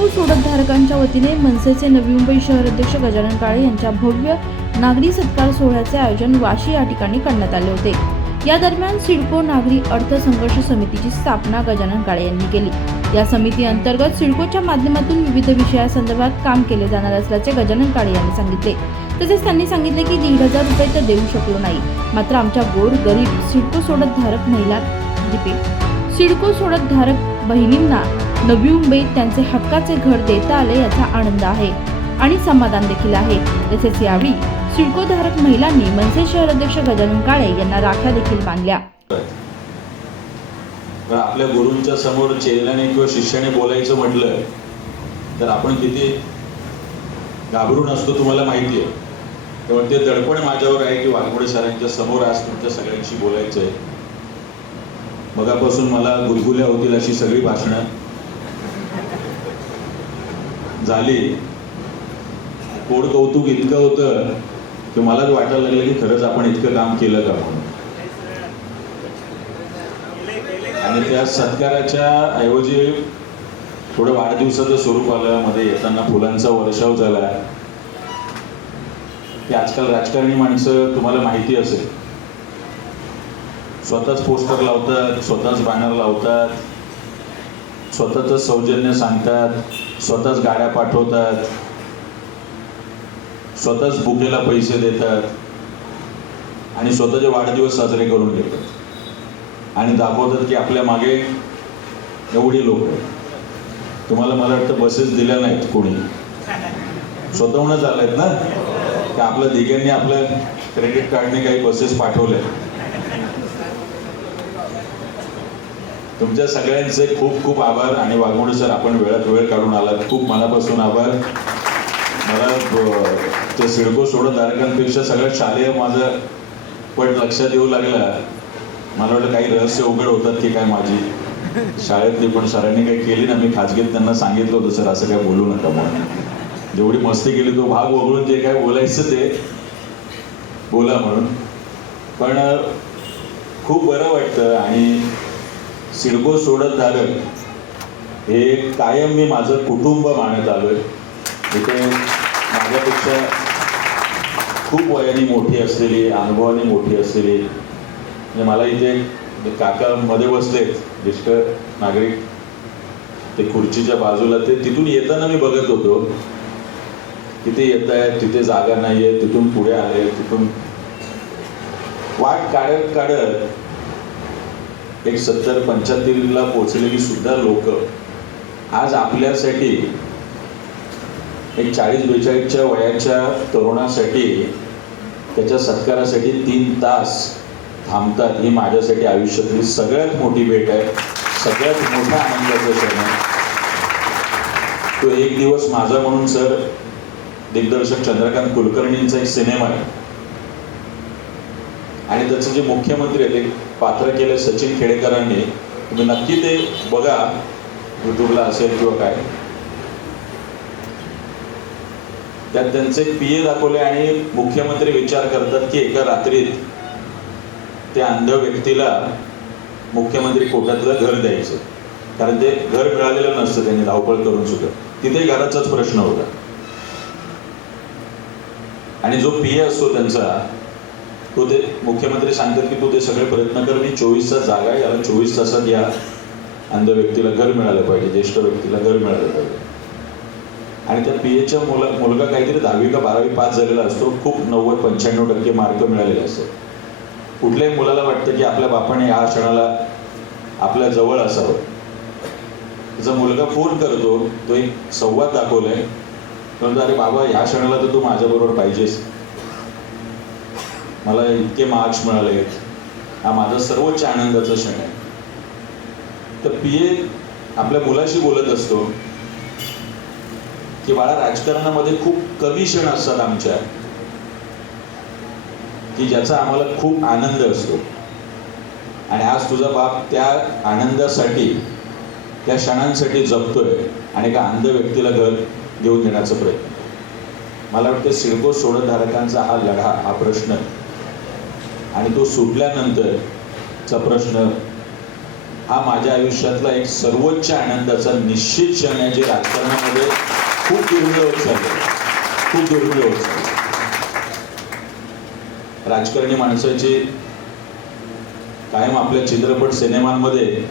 वतीने मनसेचे नवी मुंबई शहर अध्यक्ष गजानन काळे यांच्या भव्य नागरी सत्कार सोहळ्याचे आयोजन वाशी या ठिकाणी करण्यात आले होते. या दरम्यान सिडको नागरी अर्थसंघर्ष समितीची स्थापना गजानन काळे यांनी केली. या समिती अंतर्गत सिडकोच्या माध्यमातून विविध विषयासंदर्भात काम केले जाणार असल्याचे गजानन काळे यांनी सांगितले. तसेच त्यांनी सांगितले की दीड हजार रुपये तर देऊ शकलो नाही. मात्र आमच्या गोर गरीब सिडको सोडत धारक महिला सिडको सोडत धारक बहिणींना नवी मुंबईत त्यांचे हक्काचे घर देता आले याचा आनंद आहे आणि समाधान देखील आहे. तसेच यावेळी सिडकोधारक महिलांनी मनसे शहर अध्यक्ष गजानन काळे यांना राख्या देखील बांधल्या. तर आपल्या गुरूंच्या समोर चेल्याने किंवा शिष्याने बोलायचं म्हटलं तर आपण किती घाबरून असतो तुम्हाला माहिती आहे. तेव्हा ते दडपण माझ्यावर आहे की वाघमोडे सरांच्या समोर आज तुमच्या सगळ्यांशी बोलायचं आहे मगापासून मला गुलगुल्या होतील अशी सगळी भाषणं. झाली. कोड कौतुक इतकं होतं की मलाच वाटायला लागलं की खरंच आपण इतकं काम केलं का म्हणून. आणि त्या सत्काराच्या ऐवजी थोडं वाढदिवसाचं स्वरूप आलं मध्ये येताना फुलांचा वर्षाव झाला. की आजकाल राजकारणी माणसं तुम्हाला माहिती असेल. स्वतःच पोस्टर लावतात स्वतःच बॅनर लावतात स्वतःच सौजन्य सांगतात. स्वतःच गाड्या पाठवतात. स्वतःच बुकेला पैसे देतात. आणि स्वतःचे वाढदिवस साजरे करून घेतात. आणि दाखवतात की आपल्या मागे एवढी लोक आहेत. तुम्हाला मला वाटतं बसेस दिल्या नाहीत कोणी. स्वतःहूनच आलेत ना? की आपल्या दिघ्यांनी आपल्या क्रेडिट कार्डने काही बसेस पाठवल्या तुमच्या सगळ्यांचे खूप खूप आभार आणि वाघमोडे सर आपण वेळात वेळ काढून आलात. खूप मनापासून आभार. मला ते सिडको सोडत धारकांपेक्षा सगळ्यात शालेय माझं पण लक्षात येऊ लागला. मला वाटलं काही रहस्य उघड होतात की काय माझी. शाळेतली पण सरांनी काही केली ना मी खाजगीत त्यांना सांगितलं होतं सर असं काय बोलू नका म्हणून. जेवढी मस्ती केली तो भाग वगळून जे काय बोलायचं ते बोला म्हणून. पण खूप बरं वाटतं आणि सिडको सोडत झालं हे कायम मी माझं कुटुंब मानत आलोय. इथे माझ्यापेक्षा खूप वयाने मोठी असलेली अनुभवाने मोठी असलेली म्हणजे मला इथे काका मध्ये बसलेत ज्येष्ठ नागरिक ते खुर्चीच्या बाजूला ते तिथून येताना मी बघत होतो. तिथे येत आहेत तिथे जागा नाहीये तिथून पुढे आले तिथून वाट काढत काढत एक सत्तर पंच्याहत्तरला पोचलेली सुद्धा लोक आज आपल्यासाठी एक चाळीस बेचाळीसच्या वयाच्या तरुणासाठी त्याच्या सत्कारासाठी तीन तास थांबतात. ही माझ्यासाठी आयुष्यातली सगळ्यात मोठी भेट आहे. सगळ्यात मोठा आनंदाचा क्षण आहे. तो एक दिवस माझा म्हणून सर दिग्दर्शक चंद्रकांत कुलकर्णींचा एक सिनेमा आहे. आणि त्याचे जे मुख्यमंत्री आहेत पात्र केले सचिन खेडेकरांनी तुम्ही नक्की ते बघा युट्यूबला असेल किंवा काय. त्यात त्यांचे पी ए दाखवले आणि मुख्यमंत्री विचार करतात की एका रात्रीत त्या अंध व्यक्तीला मुख्यमंत्री कोट्यातलं घर द्यायचं. कारण ते घर मिळालेलं नसतं त्यांनी धावपळ करून सुद्धा. तिथे घराचाच प्रश्न होता. आणि जो पी ए असतो त्यांचा तो ते मुख्यमंत्री सांगतात की तू ते सगळे प्रयत्न कर मी चोवीस तास जागा आहे याला चोवीस तासात या अंध व्यक्तीला घर मिळालं पाहिजे ज्येष्ठ व्यक्तीला घर मिळालं पाहिजे. आणि त्या पी एच्या मुला मुलगा काहीतरी दहावी का बारावी पास झालेला असतो खूप नव्वद पंच्याण्णव टक्के मार्क मिळालेले असतात. कुठल्याही मुलाला वाटतं की आपल्या बापाने या क्षणाला आपल्या जवळ असावं. त्याचा मुलगा फोन करतो तो एक संवाद दाखवलाय. म्हणतो अरे बाबा या क्षणाला तर तू माझ्याबरोबर पाहिजेस. मला इतके मार्क्स मिळाले. हा माझा सर्वोच्च आनंदाचा क्षण आहे. तर पी ए आपल्या मुलाशी बोलत असतो की बाळा राजकारणामध्ये खूप कमी क्षण असतात आमच्या. की ज्याचा आम्हाला खूप आनंद असतो. आणि आज तुझा बाप त्या आनंदासाठी त्या क्षणांसाठी जपतोय आणि एका अंध व्यक्तीला घर घेऊन देण्याचा प्रयत्न मला वाटतं सिडको सोडतधारकांचा हा लढा हा प्रश्न आणि तो सुटल्यानंतरचा प्रश्न हा माझ्या आयुष्यातला एक सर्वोच्च आनंदाचा निश्चित क्षण आहे जे राजकारणामध्ये खूप दुर्मिळ होत चालले खूप दुर्मिळ होत चालले राजकारणी माणसाची कायम आपल्या चित्रपट सिनेमांमध्ये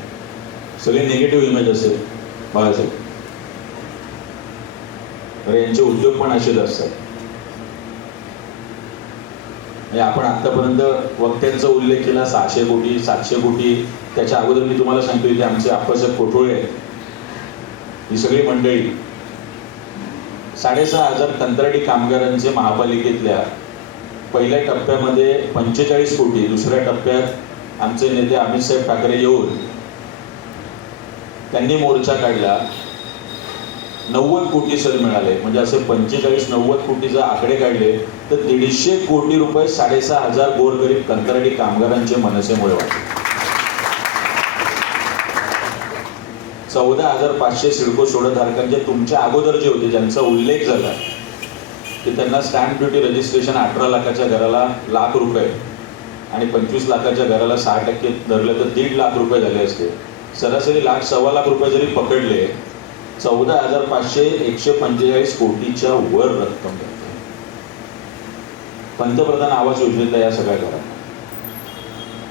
सगळी निगेटिव्ह इमेज असते बाळासाहेब. तर यांचे उद्योग पण असेच असतात. म्हणजे आपण आतापर्यंत वक्त्यांचा उल्लेख केला सहाशे कोटी सातशे कोटी. त्याच्या अगोदर मी तुम्हाला सांगतो की आमचे आप्पासाहेब कोठोळे ही सगळी मंडळी. साडेसहा हजार कंत्राटी कामगारांचे महापालिकेतल्या पहिल्या टप्प्यामध्ये पंचेचाळीस कोटी दुसऱ्या टप्प्यात आमचे नेते अमित साहेब ठाकरे येऊन त्यांनी मोर्चा काढला. नव्वद कोटी सर मिळाले. म्हणजे असे पंचेचाळीस नव्वद कोटीचे आकडे काढले तर दीडशे कोटी रुपये साडेसहा हजार गोरगरीब कंत्राटी कामगारांचे मनसेमुळे वाटले चौदा हजार पाचशे सिडको सोडधारकांचे तुमच्या अगोदर जे होते ज्यांचा उल्लेख झाला की त्यांना स्टॅम्प ड्युटी रजिस्ट्रेशन अठरा लाखाच्या घराला लाख रुपये आणि पंचवीस लाखाच्या घराला सहा टक्के धरले तर दीड लाख रुपये झाले असते. सरासरी लाख सव्वा लाख रुपये जरी पकडले चौदा हजार पाचशे एकशे पंचेचाळीस कोटीच्या वर रक्कम जाते पंतप्रधान आवास योजनेतल्या या सगळ्या घरांना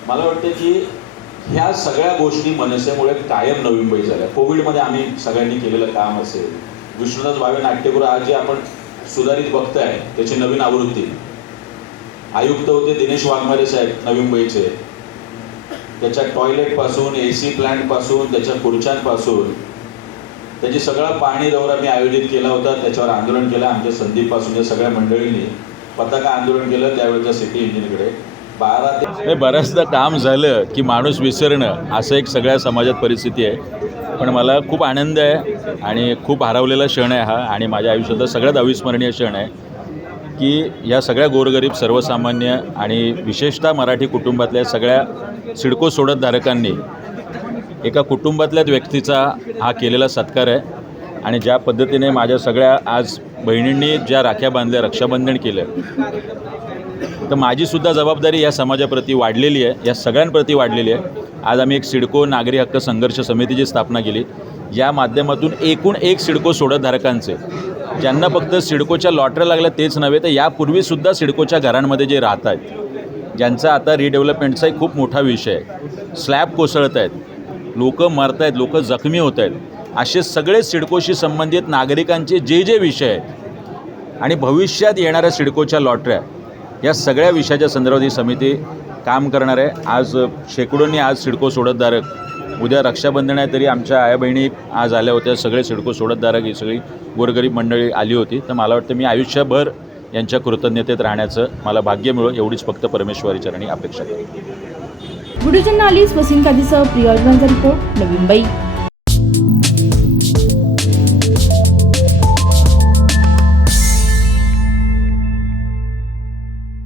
मला वाटतं की ह्या सगळ्या गोष्टी मनसेमुळे कायम नवीनबाई मुंबई झाल्या. कोविडमध्ये आम्ही सगळ्यांनी केलेलं काम असेल विष्णुदास भावे नाट्यगृह आज जे आपण सुधारित बघताय त्याची नवीन आवृत्ती. आयुक्त होते दिनेश वाघमारे साहेब नवी मुंबईचे त्याच्या टॉयलेटपासून ए सी प्लॅन्टपासून त्याच्या खुर्च्यांपासून त्याची सगळा पाहणी दौरा मी आयोजित केला होता त्याच्यावर आंदोलन केलं आमच्या संदीपपासून सगळ्या मंडळींनी पताका आंदोलन केलं त्यावेळेच्या सिटी इंजिनकडे. बारा ते बऱ्याचदा काम झालं की माणूस विसरणं असं एक सगळ्या समाजात परिस्थिती आहे. पण मला खूप आनंद आहे आणि खूप हरवलेला क्षण आहे हा आणि माझ्या आयुष्यातला सगळ्यात अविस्मरणीय क्षण आहे की या सगळ्या गोरगरीब सर्वसामान्य आणि विशेषतः मराठी कुटुंबातल्या सगळ्या सिडको सोडतधारकांनी एका कुटुंबातल्याच व्यक्तीचा हा केलेला सत्कार आहे. आणि ज्या पद्धतीने माझ्या सगळ्या आज बहिणींनी ज्या राख्या बांधल्या रक्षाबंधन केलं तर माझीसुद्धा जबाबदारी या समाजाप्रती वाढलेली आहे या सगळ्यांप्रती वाढलेली आहे. आज आम्ही एक सिडको नागरी हक्क संघर्ष समितीची स्थापना केली. या माध्यमातून एकूण एक सिडको सोडतधारकांचे ज्यांना फक्त सिडकोच्या लॉटऱ्या लागल्या तेच नव्हे तर यापूर्वीसुद्धा सिडकोच्या घरांमध्ये जे राहत आहेत ज्यांचा आता रिडेव्हलपमेंटचा एक खूप मोठा विषय आहे. स्लॅब कोसळत आहेत. लोक मरत आहेत लोक जखमी होत आहेत असे सगळे सिडकोशी संबंधित नागरिकांचे जे जे विषय आहेत आणि भविष्यात येणाऱ्या सिडकोच्या लॉटऱ्या या सगळ्या विषयाच्या संदर्भात ही समिती काम करणार आहे. आज शेकडोंनी आज सिडको सोडतधारक उद्या रक्षाबंधन आहे तरी आमच्या आया बहिणी आज आल्या होत्या. सगळे सिडको सोडतधारक ही सगळी गोरगरीब मंडळी आली होती. तर मला वाटतं मी आयुष्यभर यांच्या कृतज्ञतेत राहण्याचं मला भाग्य मिळो एवढीच फक्त परमेश्वरी चरणी अपेक्षा करतो व्हिडिओ जर्नालिस्ट वसीम कादीसह प्रिया रिपोर्ट नवी मुंबई